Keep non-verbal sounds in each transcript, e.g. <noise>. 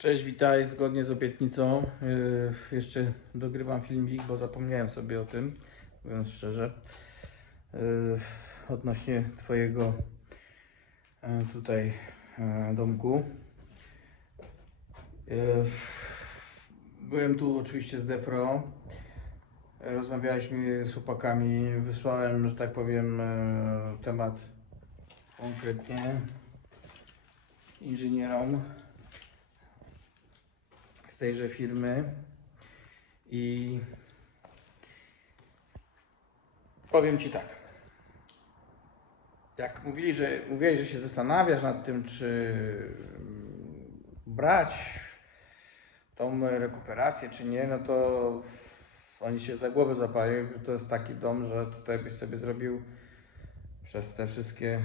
Cześć, witaj. Zgodnie z obietnicą yy, jeszcze dogrywam filmik, bo zapomniałem sobie o tym, mówiąc szczerze, yy, odnośnie Twojego yy, tutaj yy, domku. Yy, byłem tu oczywiście z Defro. Rozmawialiśmy z chłopakami, wysłałem, że tak powiem, yy, temat konkretnie inżynierom tejże firmy i powiem Ci tak. Jak mówili, że mówiłeś, że się zastanawiasz nad tym, czy brać tą rekuperację, czy nie, no to oni się za głowę zapali, to jest taki dom, że tutaj byś sobie zrobił przez te wszystkie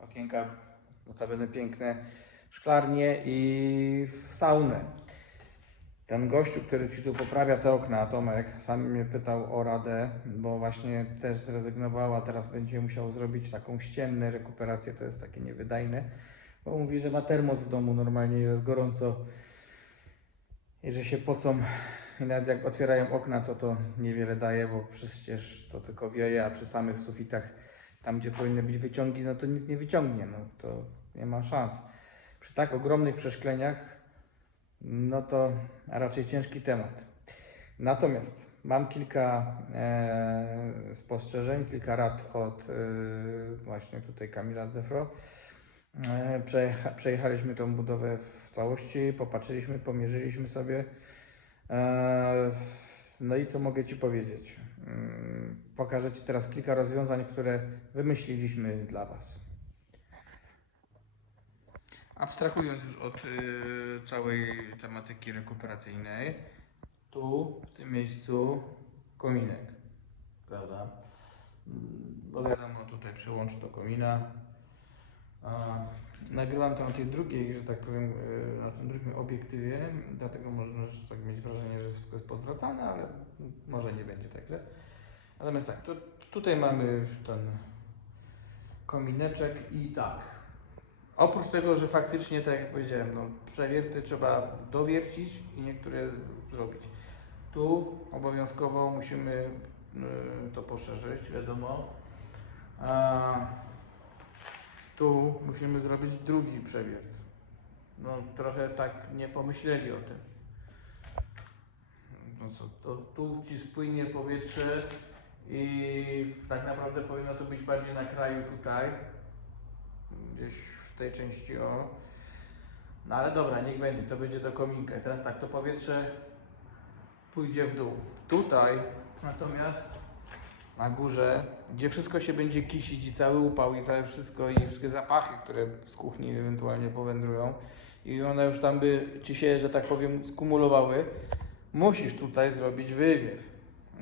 okienka, notabene piękne, szklarnie i saunę. Ten gościu, który ci tu poprawia te okna, Tomek, sam mnie pytał o radę, bo właśnie też zrezygnował, a teraz będzie musiał zrobić taką ściennę rekuperację, to jest takie niewydajne, bo mówi, że ma termos w domu, normalnie jest gorąco i że się pocą i nawet jak otwierają okna, to to niewiele daje, bo przecież to tylko wieje, a przy samych sufitach, tam gdzie powinny być wyciągi, no to nic nie wyciągnie, no to nie ma szans. Przy tak ogromnych przeszkleniach no to raczej ciężki temat. Natomiast mam kilka e, spostrzeżeń, kilka rad od e, właśnie tutaj Kamila z Defro. E, przejecha, przejechaliśmy tą budowę w całości, popatrzyliśmy, pomierzyliśmy sobie. E, no i co mogę Ci powiedzieć? Mm, Pokażę Ci teraz kilka rozwiązań, które wymyśliliśmy dla Was. Abstrahując już od y, całej tematyki rekuperacyjnej, tu w tym miejscu kominek, prawda? Mm, Bo wiadomo, tutaj przyłącz do komina. A, nagrywam to na tej drugiej, że tak powiem, y, na tym drugim obiektywie, dlatego można tak mieć wrażenie, że wszystko jest podwracane, ale może nie będzie tak źle. Natomiast tak, tu, tutaj mamy ten komineczek i tak. Oprócz tego, że faktycznie, tak jak powiedziałem, no, przewierty trzeba dowiercić i niektóre zrobić. Tu obowiązkowo musimy y, to poszerzyć, wiadomo. A tu musimy zrobić drugi przewiert. No trochę tak nie pomyśleli o tym. No co, to tu ci spłynie powietrze i tak naprawdę powinno to być bardziej na kraju tutaj gdzieś w tej części o. No ale dobra, niech będzie, to będzie do kominka. I teraz tak, to powietrze pójdzie w dół. Tutaj natomiast na górze, gdzie wszystko się będzie kisić i cały upał i całe wszystko i wszystkie zapachy, które z kuchni ewentualnie powędrują i one już tam by ci się, że tak powiem, skumulowały, musisz tutaj zrobić wywiew.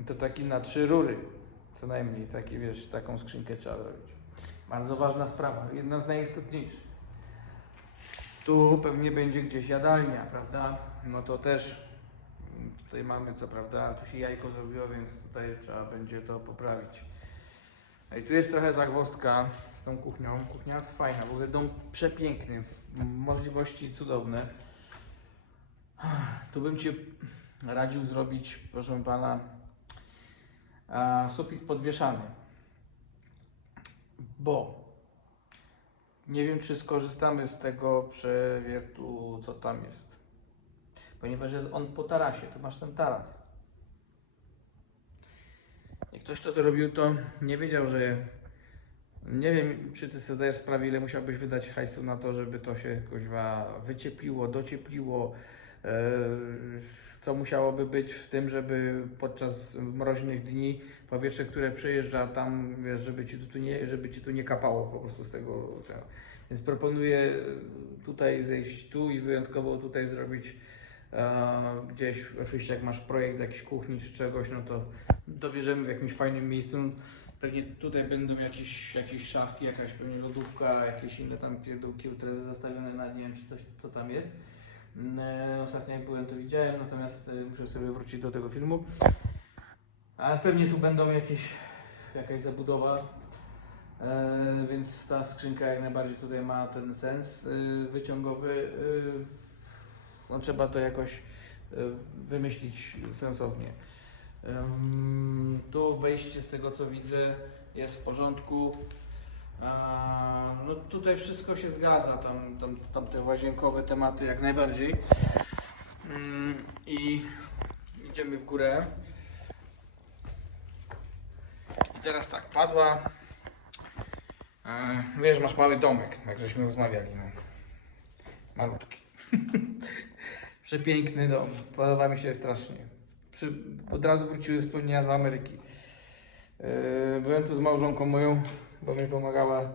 I to taki na trzy rury, co najmniej, taki wiesz, taką skrzynkę trzeba zrobić. Bardzo ważna sprawa, jedna z najistotniejszych. Tu pewnie będzie gdzieś jadalnia, prawda? No to też mm, tutaj mamy co prawda, tu się jajko zrobiło, więc tutaj trzeba będzie to poprawić. No i tu jest trochę zagwozdka z tą kuchnią. Kuchnia fajna, w ogóle dom przepiękny, możliwości cudowne. Tu bym Ci radził zrobić, proszę Pana, a, sufit podwieszany bo nie wiem, czy skorzystamy z tego przewiertu, co tam jest. Ponieważ jest on po tarasie, tu masz ten taras. Jak ktoś kto to robił, to nie wiedział, że. Nie wiem, czy ty sobie zdajesz sprawę, ile musiałbyś wydać hajsu na to, żeby to się kuźwa wyciepliło, dociepliło. e, Co musiałoby być w tym, żeby podczas mroźnych dni powietrze, które przejeżdża tam, wiesz, żeby ci tu nie, żeby ci tu nie kapało po prostu z tego. Więc proponuję tutaj zejść tu i wyjątkowo tutaj zrobić e, gdzieś, oczywiście jak masz projekt jakiejś kuchni czy czegoś, no to dobierzemy w jakimś fajnym miejscu. Pewnie tutaj będą jakieś, jakieś szafki, jakaś pewnie lodówka, jakieś inne tam pierdółki, które zastawione na nie wiem czy coś, co tam jest. Mm, e, Ostatnio jak byłem to widziałem, natomiast e, muszę sobie wrócić do tego filmu. A pewnie tu będą jakieś, jakaś zabudowa, e, więc ta skrzynka jak najbardziej tutaj ma ten sens wyciągowy. No, trzeba to jakoś wymyślić sensownie. Tu wejście z tego co widzę jest w porządku. No tutaj wszystko się zgadza, tam, tam, tam te łazienkowe tematy jak najbardziej. Ym, I idziemy w górę. I teraz tak, padła. E, wiesz, masz mały domek, jak żeśmy rozmawiali. No. Malutki. <laughs> Przepiękny dom. Podoba mi się strasznie. Przy, od razu wróciły wspomnienia z Ameryki. Yy, byłem tu z małżonką moją, bo mi pomagała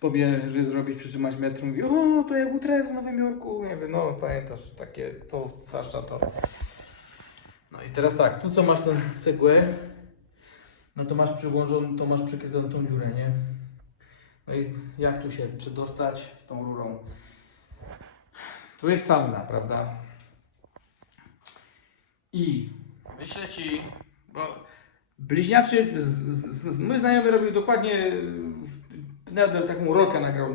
pobieży zrobić, przytrzymać metr. Mówi, o, to jak u Trez w Nowym Jorku. Ja mówię, no pamiętasz, takie, to, zwłaszcza to. No i teraz tak, tu co masz tę cegłę, no to masz przyłączoną, to masz przykrytą tą dziurę, nie? No i jak tu się przedostać z tą rurą? Tu jest sauna, prawda? I wyślę ci, bo bliźniaczy, z, z, z, mój znajomy robił dokładnie, nawet taką rolkę nagrał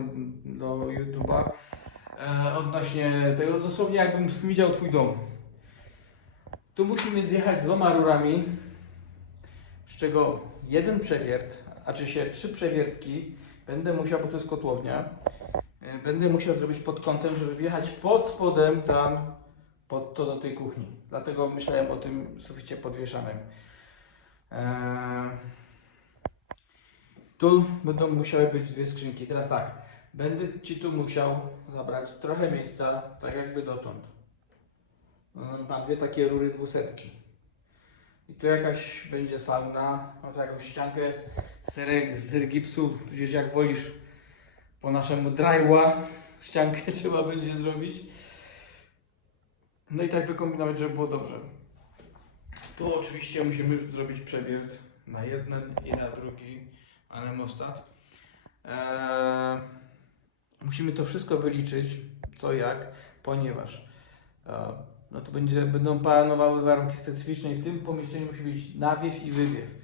do YouTube'a e, odnośnie tego, dosłownie jakbym widział twój dom. Tu musimy zjechać dwoma rurami, z czego jeden przewiert, a czy się trzy przewiertki, będę musiał, bo to jest kotłownia, e, będę musiał zrobić pod kątem, żeby wjechać pod spodem tam, pod to do tej kuchni. Dlatego myślałem o tym suficie podwieszanym. Eee, tu będą musiały być dwie skrzynki. Teraz tak, będę Ci tu musiał zabrać trochę miejsca, tak jakby dotąd. Eee, Na dwie takie rury dwusetki. I tu jakaś będzie sauna, no to jakąś ściankę, serek z gipsu, tudzież jak wolisz po naszemu dryła ściankę <laughs> trzeba będzie zrobić. No i tak wykombinować, żeby było dobrze. Tu oczywiście musimy zrobić przewiert na jeden i na drugi anemostat. Eee, musimy to wszystko wyliczyć, co jak, ponieważ e, no to będzie, będą panowały warunki specyficzne i w tym pomieszczeniu musi być nawiew i wywiew.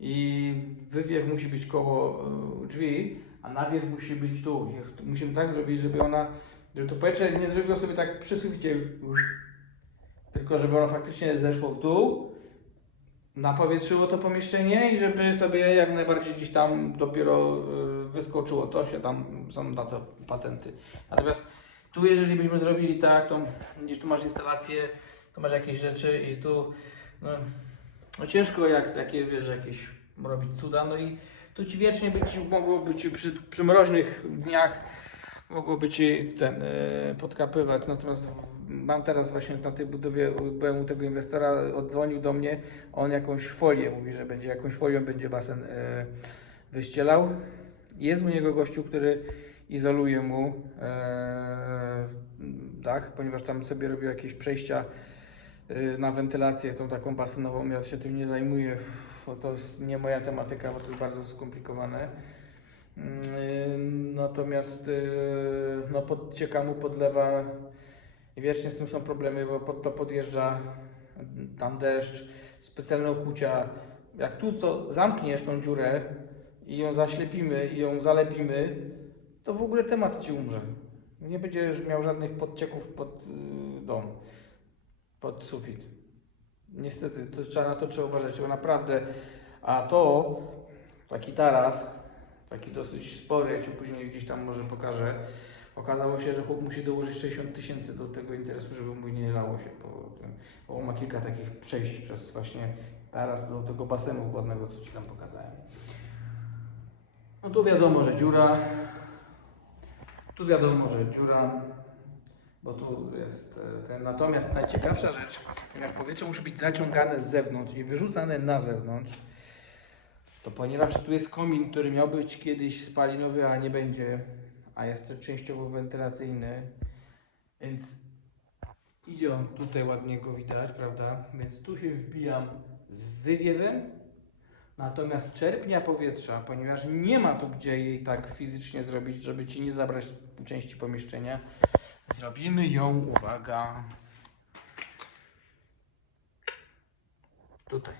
I wywiew musi być koło e, drzwi, a nawiew musi być tu. I Musimy tak zrobić, żeby ona, żeby to powietrze nie zrobiło sobie tak przy suficie, tylko żeby ono faktycznie zeszło w dół, napowietrzyło to pomieszczenie i żeby sobie jak najbardziej gdzieś tam dopiero y, wyskoczyło. To się tam, są na to patenty. Natomiast tu jeżeli byśmy zrobili tak, to gdzieś tu masz instalację, tu masz jakieś rzeczy i tu no, no ciężko jak takie, wiesz, jakieś robić cuda, no i tu ci wiecznie być, mogło być przy, przy mroźnych dniach mogłoby ci ten y, podkapywać. Natomiast mam teraz właśnie na tej budowie, byłem u tego inwestora, oddzwonił do mnie, on jakąś folię, mówi, że będzie jakąś folią będzie basen y, wyścielał. Jest u niego gościu, który izoluje mu e, dach, ponieważ tam sobie robił jakieś przejścia y, na wentylację, tą taką basenową. Ja się tym nie zajmuję, to jest nie moja tematyka, bo to jest bardzo skomplikowane. Mm, Natomiast no, podcieka mu, podlewa i wiecznie z tym są problemy, bo pod to podjeżdża tam deszcz, specjalne okucia. Jak tu to zamkniesz tą dziurę i ją zaślepimy i ją zalepimy, to w ogóle temat ci umrze. Nie będziesz miał żadnych podcieków pod y, dom, pod sufit. Niestety, to trzeba, na to trzeba uważać, bo naprawdę. A to, taki taras, taki dosyć spory, ja Ci później gdzieś tam może pokażę. Okazało się, że chłop musi dołożyć 60 tysięcy do tego interesu, żeby mu nie lało się po tym. Bo on ma kilka takich przejść przez właśnie taras do tego basenu wodnego, co Ci tam pokazałem. No tu wiadomo, że dziura. Tu wiadomo, że dziura, bo tu jest e, ten. Natomiast najciekawsza rzecz, ponieważ powietrze musi być zaciągane z zewnątrz i wyrzucane na zewnątrz, to ponieważ tu jest komin, który miał być kiedyś spalinowy, a nie będzie, a jest częściowo wentylacyjny, więc idzie on tutaj ładnie go widać, prawda? Więc tu się wbijam z wywiewem, natomiast czerpnia powietrza, ponieważ nie ma tu gdzie jej tak fizycznie zrobić, żeby ci nie zabrać części pomieszczenia, zrobimy ją, uwaga, tutaj.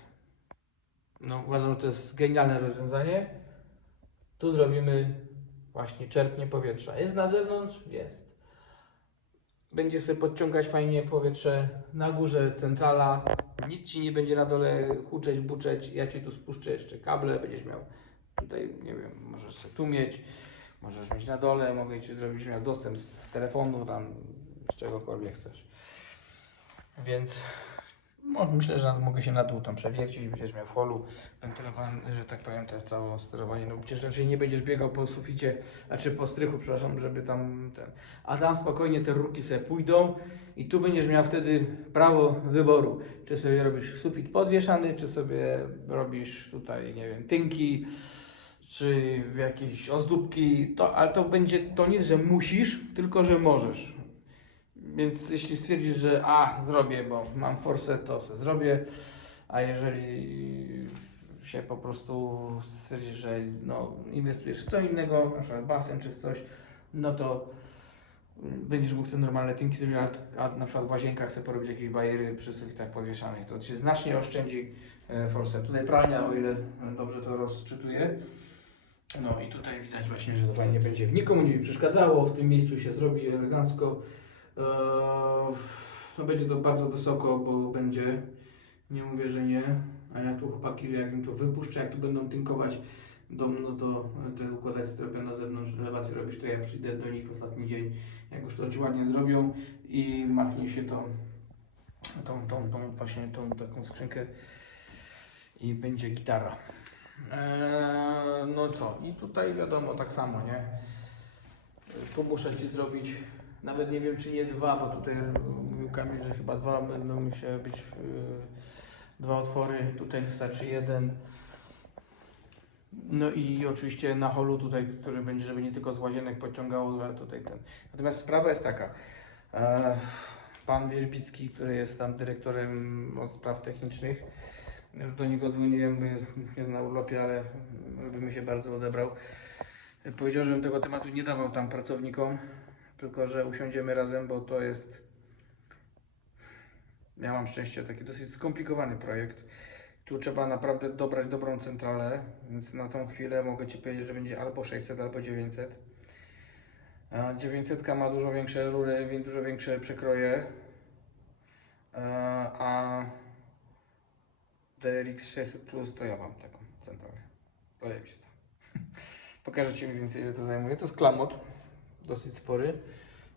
No, uważam, że to jest genialne rozwiązanie. Tu zrobimy właśnie czerpnie powietrza. Jest na zewnątrz? Jest. będzie sobie podciągać fajnie powietrze na górze, centrala, nic ci nie będzie na dole huczeć, buczeć, ja ci tu spuszczę jeszcze kable, będziesz miał tutaj, nie wiem, możesz sobie tu mieć, możesz mieć na dole, mogę ci zrobić, miał dostęp z telefonu, tam, z czegokolwiek chcesz. Więc myślę, że mogę się na dół tam przewiercić, będziesz miał w holu wentylowany, że tak powiem, te całe sterowanie. No przecież raczej nie będziesz biegał po suficie, znaczy po strychu, przepraszam, żeby tam ten. A tam spokojnie te rurki sobie pójdą i tu będziesz miał wtedy prawo wyboru. Czy sobie robisz sufit podwieszany, czy sobie robisz tutaj, nie wiem, tynki, czy jakieś ozdóbki. To, ale to będzie, to nie, że musisz, tylko że możesz. Więc jeśli stwierdzisz, że a, zrobię, bo mam forsę, to se zrobię, a jeżeli się po prostu stwierdzisz, że no, inwestujesz w co innego, na przykład basen czy w coś, no to będziesz mógł te normalne tynki zrobić, a, na przykład w łazienkach sobie porobić jakieś bajery przy sufitach podwieszanych, to ci znacznie oszczędzi e, forsę. Tutaj pralnia, o ile dobrze to rozczytuję, no i tutaj widać właśnie, że to fajnie będzie. Nikomu nie przeszkadzało, w tym miejscu się zrobi elegancko. Eee, No będzie to bardzo wysoko, bo będzie, nie mówię, że nie, a jak tu chłopaki, jak im to wypuszczę, jak tu będą tynkować dom, no to te układać strefę na zewnątrz, elewację robić, to ja przyjdę do nich ostatni dzień, jak już to ci ładnie zrobią i machnie się to, tą, tą, tą właśnie tą taką skrzynkę i będzie gitara. Eee, no co, i tutaj wiadomo tak samo, nie? Tu muszę Ci zrobić, nawet nie wiem czy nie dwa, bo tutaj mówił Kamil, że chyba dwa będą musiały być yy, dwa otwory, tutaj wystarczy jeden. No i oczywiście na holu tutaj, który będzie, żeby nie tylko z łazienek podciągało, ale tutaj ten. Natomiast sprawa jest taka, e, pan Wierzbicki, który jest tam dyrektorem od spraw technicznych, już do niego dzwoniłem, bo jest na urlopie, ale by mi się bardzo odebrał. Powiedział, żebym tego tematu nie dawał tam pracownikom, tylko że usiądziemy razem, bo to jest. Ja mam szczęście, taki dosyć skomplikowany projekt. Tu trzeba naprawdę dobrać dobrą centralę, więc na tą chwilę mogę Ci powiedzieć, że będzie albo 600, albo 900. A 900 ma dużo większe rury, dużo większe przekroje, E, a DRX 600 Plus to ja mam taką centralę. Zajebista. <laughs> Pokażę Ci mniej więcej ile to zajmuje. To jest klamot, dosyć spory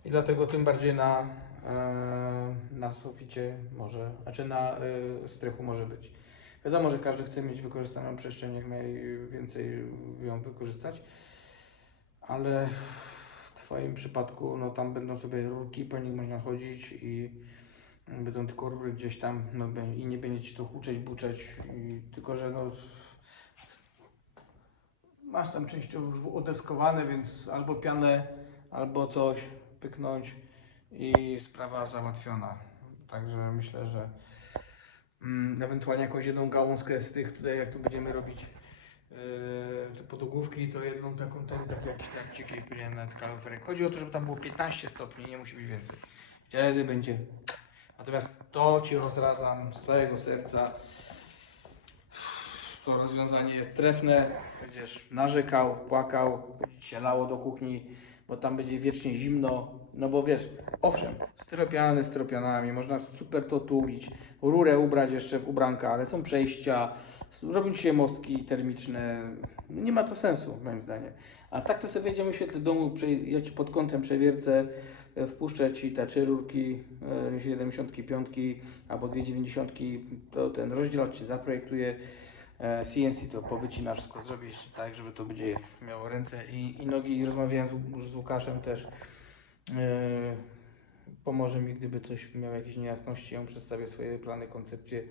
i dlatego tym bardziej na, e, na suficie może, znaczy na e, strychu może być. Wiadomo, że każdy chce mieć wykorzystaną przestrzeń, jak najwięcej ją wykorzystać, ale w Twoim przypadku, no tam będą sobie rurki, po nich można chodzić i będą tylko rury gdzieś tam no, i nie będzie Ci to huczeć, buczeć, i, tylko że no masz tam częściowo odeskowane, więc albo pianę, albo coś pyknąć i sprawa załatwiona. Także myślę, że mm, ewentualnie jakąś jedną gałązkę z tych tutaj, jak tu będziemy robić yy, te podogłówki, to jedną taką, ten, taki jakiś tancik płynie na kaloryferek. Chodzi o to, żeby tam było 15 stopni, nie musi być więcej. Wtedy będzie. Natomiast to Ci rozradzam z całego serca. To rozwiązanie jest trefne. Będziesz narzekał, płakał, będzie do kuchni, bo tam będzie wiecznie zimno. No bo wiesz, owszem, styropiany styropianami, można super to tulić, rurę ubrać jeszcze w ubranka, ale są przejścia, robią się mostki termiczne. Nie ma to sensu, moim zdaniem. A tak to sobie wejdziemy w świetle domu, ja Ci pod kątem przewiercę, e, wpuszczę Ci te trzy rurki, e, 75 albo dwie 90, to ten rozdzielacz Ci zaprojektuje. E, CNC to powycinasz, wszystko zrobisz tak, żeby to będzie miało ręce i, i nogi. Rozmawiałem z, już z Łukaszem też. E, pomoże mi, gdyby coś miał jakieś niejasności. Ja mu przedstawię swoje plany, koncepcje.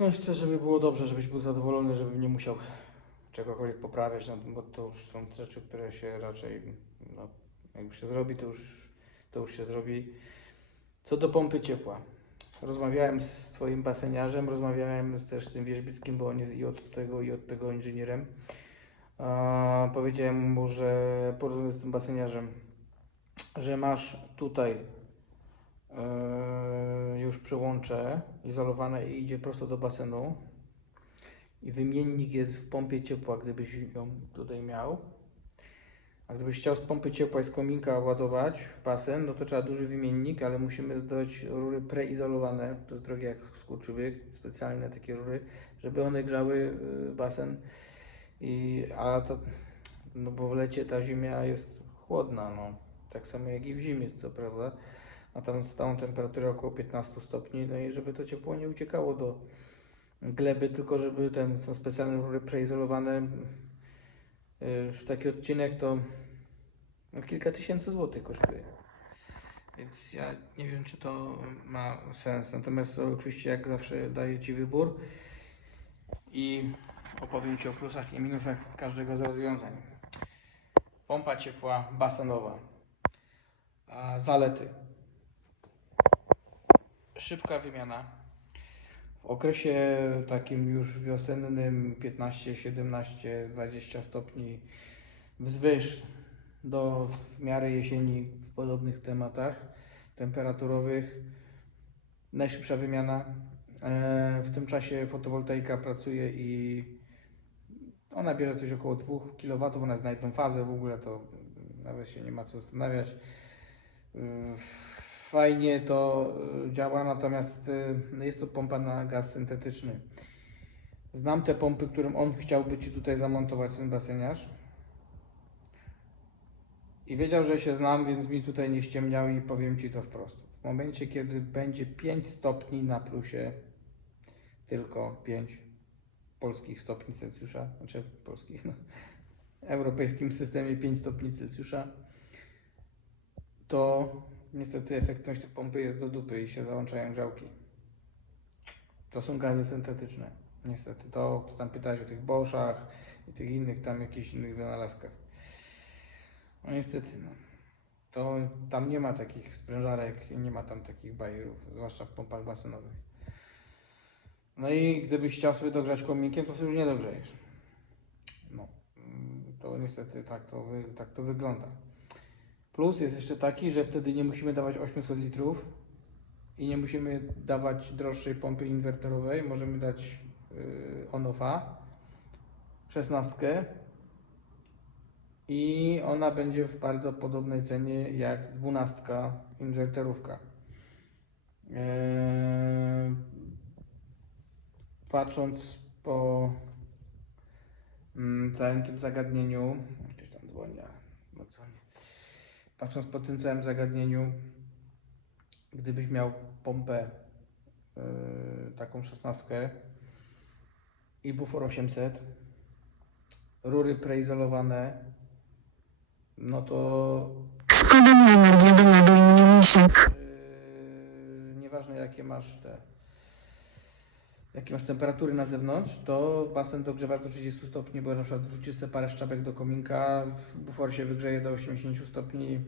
No, chcę, żeby było dobrze, żebyś był zadowolony, żebym nie musiał czegokolwiek poprawiać, no, bo to już są rzeczy, które się raczej, no, jak już się zrobi, to już, to już się zrobi. Co do pompy ciepła. Rozmawiałem z Twoim baseniarzem, rozmawiałem też z tym Wierzbickim, bo on jest i od tego, i od tego inżynierem. A, powiedziałem mu, że porozmawiam z tym baseniarzem, że masz tutaj e, już przyłącze izolowane i idzie prosto do basenu. I wymiennik jest w pompie ciepła, gdybyś ją tutaj miał. A gdybyś chciał z pompy ciepła i z kominka ładować basen, no to trzeba duży wymiennik, ale musimy dodać rury preizolowane, to jest drogie jak skurczybyk, specjalne takie rury, żeby one grzały y, basen. I, a to, no bo w lecie ta ziemia jest chłodna, no. Tak samo jak i w zimie, co prawda. A tam stałą temperaturę około 15 stopni, no i żeby to ciepło nie uciekało do gleby, tylko żeby ten, są specjalne rury preizolowane. Yy, taki odcinek to no, kilka tysięcy złotych kosztuje. Więc ja nie wiem, czy to ma sens. Natomiast to oczywiście, jak zawsze, daję Ci wybór i opowiem Ci o plusach i minusach każdego z rozwiązań. Pompa ciepła basenowa. Zalety. Szybka wymiana. W okresie takim już wiosennym 15, 17, 20 stopni wzwyż do w miarę jesieni w podobnych tematach temperaturowych. Najszybsza wymiana. E, W tym czasie fotowoltaika pracuje i ona bierze coś około 2 kW, ona jedną fazę w ogóle, to nawet się nie ma co zastanawiać. Fajnie to yy, działa, natomiast yy, jest to pompa na gaz syntetyczny. Znam te pompy, którym on chciałby Ci tutaj zamontować ten baseniarz. I wiedział, że się znam, więc mi tutaj nie ściemniał i powiem Ci to wprost. W momencie, kiedy będzie 5 stopni na plusie, tylko 5 polskich stopni Celsjusza, znaczy polskich, no, w europejskim systemie 5 stopni Celsjusza, to niestety efektywność tej pompy jest do dupy i się załączają grzałki. To są gazy syntetyczne. Niestety. To, kto tam pytałeś o tych Boschach i tych innych tam jakichś innych wynalazkach. No niestety, no. To tam nie ma takich sprężarek, nie ma tam takich bajerów, zwłaszcza w pompach basenowych. No i gdybyś chciał sobie dogrzać kominkiem, to sobie już nie dogrzejesz. No, to niestety tak to, tak to wygląda. Plus jest jeszcze taki, że wtedy nie musimy dawać 800 litrów i nie musimy dawać droższej pompy inwerterowej. Możemy dać yy, on-offa, 16 i ona będzie w bardzo podobnej cenie jak 12 inwerterówka. Yy, patrząc po mm, całym tym zagadnieniu, gdzieś tam dzwoni, ale no co nie. Patrząc po tym całym zagadnieniu, gdybyś miał pompę yy, taką 16 i bufor 800, rury preizolowane, no to Z kodem numer 1 na dojnie. Yy, nieważne jakie masz te jakie masz temperatury na zewnątrz, to basen dogrzewasz do 30 stopni, bo na przykład wrzucisz sobie parę szczepek do kominka, w bufor się wygrzeje do 80 stopni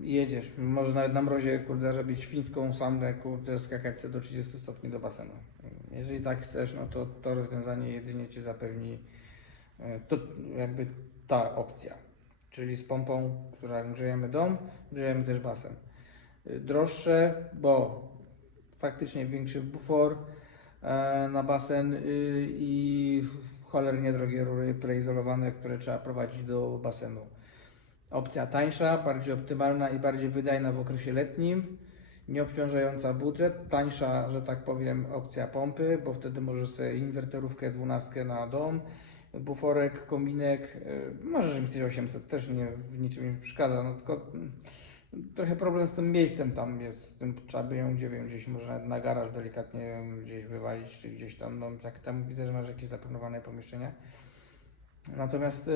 i jedziesz. Może nawet na mrozie, kurde, zrobić fińską sandę, kurde, skakać sobie do 30 stopni do basenu. Jeżeli tak chcesz, no to to rozwiązanie jedynie Ci zapewni e, to jakby ta opcja. Czyli z pompą, która grzejemy dom, grzejemy też basen. Y, Droższe, bo faktycznie większy bufor e, na basen y, i cholernie drogie rury preizolowane, które trzeba prowadzić do basenu. Opcja tańsza, bardziej optymalna i bardziej wydajna w okresie letnim, nie obciążająca budżet, tańsza, że tak powiem, opcja pompy, bo wtedy możesz sobie inwerterówkę 12 na dom, buforek, kominek, y, możesz mieć 800, też nie, w niczym nie przeszkadza, no tylko mm, trochę problem z tym miejscem tam jest, z tym trzeba by ją, nie wiem, gdzieś może na garaż delikatnie gdzieś wywalić, czy gdzieś tam, no tak tam widzę, że masz jakieś zaplanowane pomieszczenia. Natomiast y,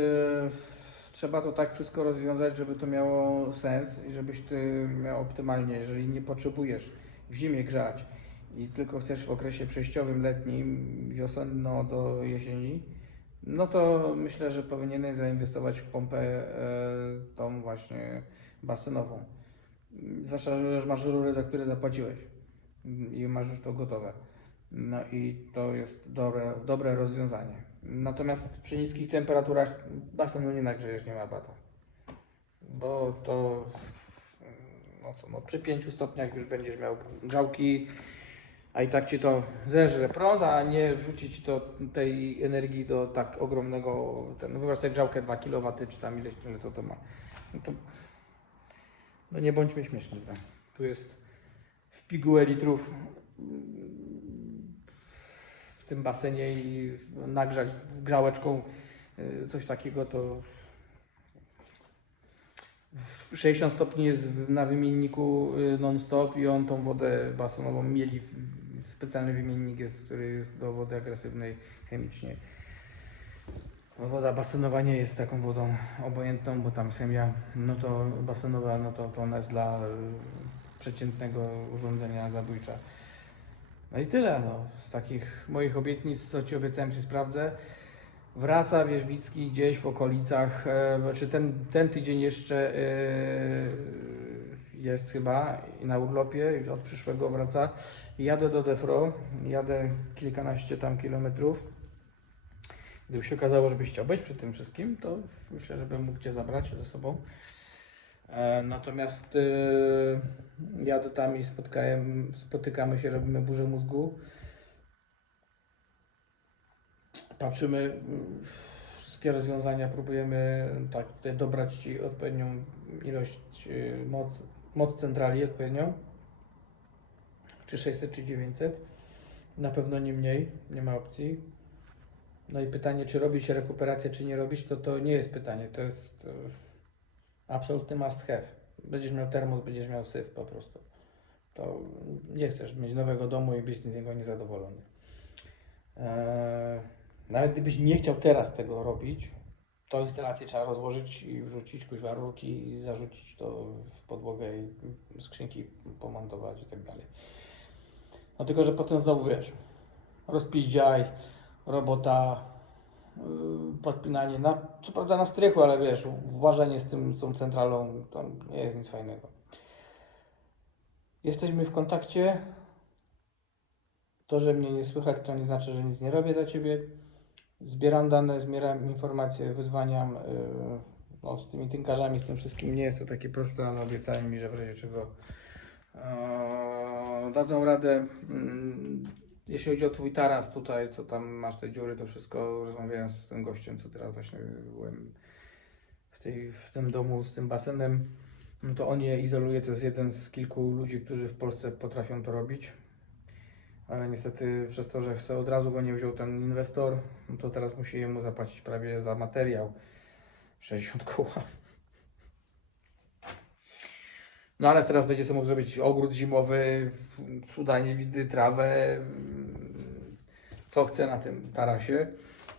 trzeba to tak wszystko rozwiązać, żeby to miało sens i żebyś ty miał optymalnie, jeżeli nie potrzebujesz w zimie grzać i tylko chcesz w okresie przejściowym, letnim, wiosenno do jesieni, no to myślę, że powinieneś zainwestować w pompę e, tą właśnie basenową. Zwłaszcza, że już masz rury, za które zapłaciłeś i masz już to gotowe. No i to jest dobre, dobre rozwiązanie. Natomiast przy niskich temperaturach basenu nie nagrzejesz, nie ma bata. Bo to no co, no przy 5 stopniach już będziesz miał grzałki a i tak ci to zeżre prąd, a nie wrzucić ci to tej energii do tak ogromnego, ten, wyobraź sobie grzałkę 2 kW, czy tam ileś, ile to, to ma. No, to, no nie bądźmy śmieszni. Tak. Tu jest w pigułę litrów w tym basenie i nagrzać grzałeczką y, coś takiego, to w 60 stopni jest na wymienniku y, non-stop i on tą wodę basenową mieli specjalny wymiennik jest, który jest do wody agresywnej chemicznie. Woda basenowa nie jest taką wodą obojętną, bo tam chemia, no to basenowa, no to, to ona jest dla y, przeciętnego urządzenia zabójcza. No i tyle, no. Z takich moich obietnic, co Ci obiecałem, Ci sprawdzę. Wraca Wierzbicki gdzieś w okolicach, e, znaczy ten, ten tydzień jeszcze e, jest chyba na urlopie, od przyszłego wraca. Jadę do Defro, jadę kilkanaście tam kilometrów. Gdyby się okazało, żebyś chciał być przy tym wszystkim, to myślę, że bym mógł Cię zabrać ze sobą. E, Natomiast e, jadę tam i spotkałem, spotykamy się, robimy burzę mózgu. Patrzymy mm, wszystkie rozwiązania, próbujemy tak tutaj dobrać Ci odpowiednią ilość e, moc, moc centrali odpowiednią. Czy 600, czy 900. Na pewno nie mniej, nie ma opcji. No i pytanie, czy robić rekuperację, czy nie robić, to to nie jest pytanie, to jest e, absolutny must have. Będziesz miał termos, będziesz miał syf po prostu. To nie chcesz mieć nowego domu i być z niego niezadowolony. Eee, nawet gdybyś nie chciał teraz tego robić, to instalację trzeba rozłożyć i wrzucić kuźwa rurki i zarzucić to w podłogę i skrzynki pomontować i tak dalej. No tylko, że potem znowu wiesz, rozpiździaj, robota, yy, podpinanie, na, co prawda na strychu, ale wiesz, uważanie z tym, z tą centralą, to nie jest nic fajnego. Jesteśmy w kontakcie. To, że mnie nie słychać, to nie znaczy, że nic nie robię dla Ciebie. Zbieram dane, zbieram informacje, wyzwaniam. Yy, no, z tymi tynkarzami, z tym wszystkim nie jest to takie proste, ale obiecałem mi, że w razie czego dadzą radę. Jeśli chodzi o Twój taras tutaj, co tam masz te dziury, to wszystko rozmawiałem z tym gościem, co teraz właśnie byłem w, tej, w tym domu z tym basenem. No to on je izoluje, to jest jeden z kilku ludzi, którzy w Polsce potrafią to robić. Ale niestety przez to, że chce od razu go nie wziął ten inwestor, no to teraz musi jemu zapłacić prawie za materiał 60 koła. No ale teraz będzie sobie mógł zrobić ogród zimowy, cuda, niewidy, trawę, co chce na tym tarasie.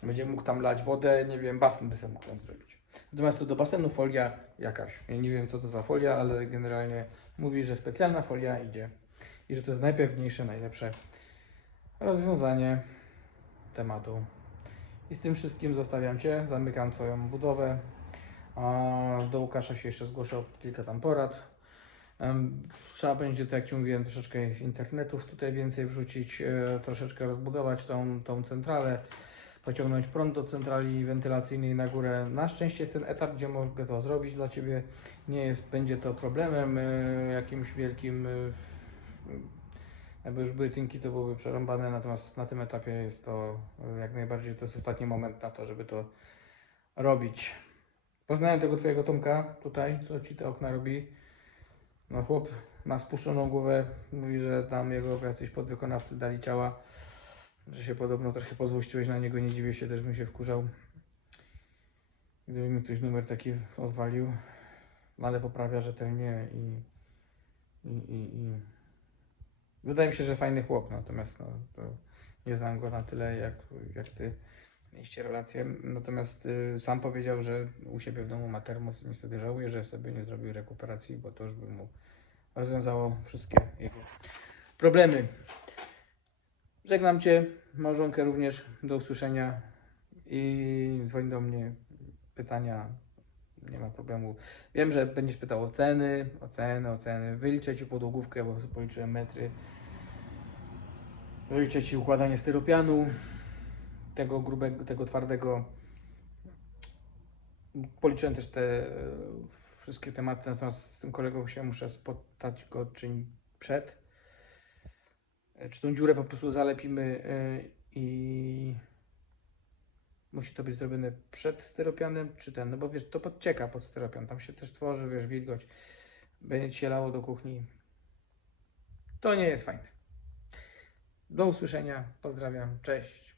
Będzie mógł tam lać wodę, nie wiem, basen by sobie mógł tam zrobić. Natomiast co do basenu folia jakaś. Ja nie wiem co to za folia, ale generalnie mówi, że specjalna folia idzie i że to jest najpewniejsze, najlepsze rozwiązanie tematu. I z tym wszystkim zostawiam Cię, zamykam Twoją budowę. Do Łukasza się jeszcze zgłoszę kilka tam porad. Trzeba będzie, tak jak Ci mówiłem, troszeczkę internetów tutaj więcej wrzucić, e, troszeczkę rozbudować tą, tą centralę, pociągnąć prąd do centrali wentylacyjnej na górę. Na szczęście jest ten etap, gdzie mogę to zrobić dla Ciebie. Nie jest, będzie to problemem e, jakimś wielkim. e, Jakby już były tynki, to byłoby przerąbane, natomiast na tym etapie jest to jak najbardziej, to jest ostatni moment na to, żeby to robić. Poznałem tego Twojego Tomka tutaj, co Ci te okna robi. No chłop ma spuszczoną głowę, mówi, że tam jego jacyś podwykonawcy dali ciała, że się podobno trochę pozłościłeś na niego, nie dziwię się, też bym się wkurzał. Gdyby mi ktoś numer taki odwalił, no ale poprawia rzetelnie i, i, i, i wydaje mi się, że fajny chłop, natomiast no, nie znam go na tyle, jak, jak ty mieliście relacje. Natomiast y, sam powiedział, że u siebie w domu ma termos i niestety żałuje, że sobie nie zrobił rekuperacji, bo to już by mu rozwiązało wszystkie jego problemy. Żegnam Cię, małżonkę również, do usłyszenia i dzwoń do mnie, pytania, nie ma problemu. Wiem, że będziesz pytał o ceny, o ceny, o ceny. Wyliczę Ci podłogówkę, bo policzyłem metry. Wyliczę Ci układanie styropianu, tego grubego, tego twardego. Policzyłem też te e, wszystkie tematy, natomiast z tym kolegą się muszę spotkać go czyń przed. e, czy tą dziurę po prostu zalepimy e, i musi to być zrobione przed styropianem, czy ten, no bo wiesz, to podcieka pod styropian, tam się też tworzy, wiesz, wilgoć, będzie ci lało do kuchni. To nie jest fajne. Do usłyszenia, pozdrawiam, cześć.